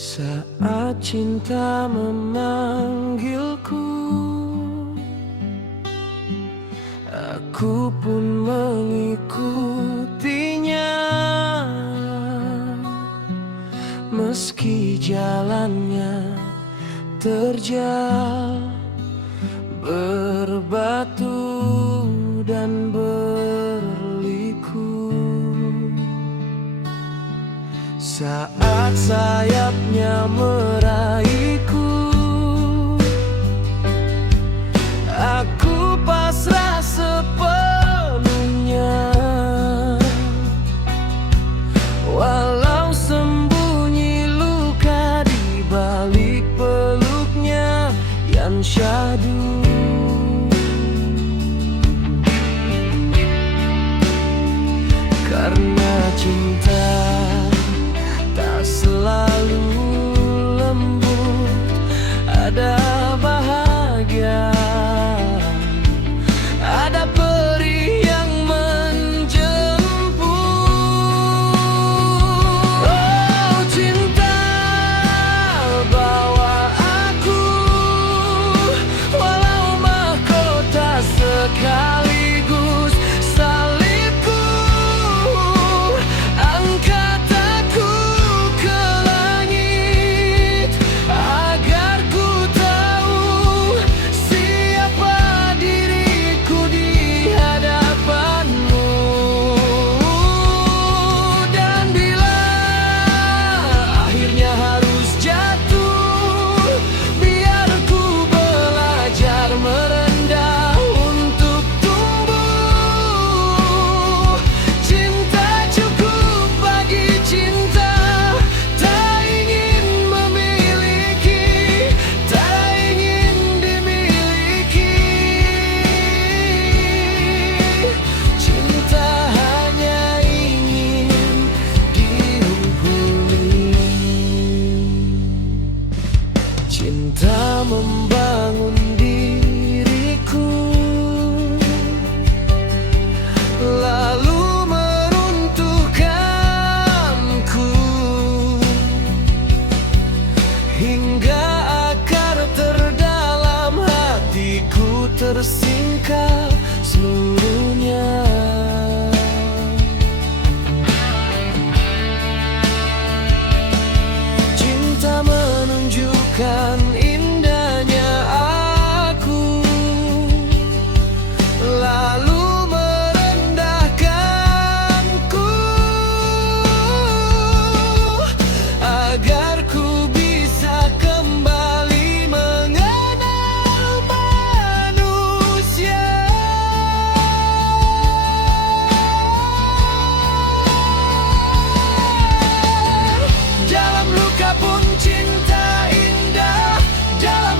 Saat cinta memanggilku, aku pun mengikutinya. Meski jalannya terjal, berbatu dan berliku. Saat sayapnya meraihku, aku pasrah sepenuhnya. Walau sembunyi luka di balik peluknya yang syahdu. Karena cinta tak selalu lembut, ada bahagia, ada perih yang menjemput. Oh cinta, bawa aku, walau mahkota sekaligus salibku. Angkat aku ke langit, agar ku tahu siapa diriku di hadapanmu. Dan bila akhirnya harus jatuh, biar ku belajar merendah untuk tumbuh. Cinta cukup bagi cinta, tak ingin memiliki, tak ingin dimiliki. Cinta hanya ingin dihubungi. Cinta membangun diriku, lalu meruntuhkanku, hingga akar terdalam hatiku tersingkap seluruhnya. Cinta menunjukkan indahnya aku, lalu merendahkanku, agar ku bisa kembali mengenal manusia. Dalam luka pun cinta indah, dalam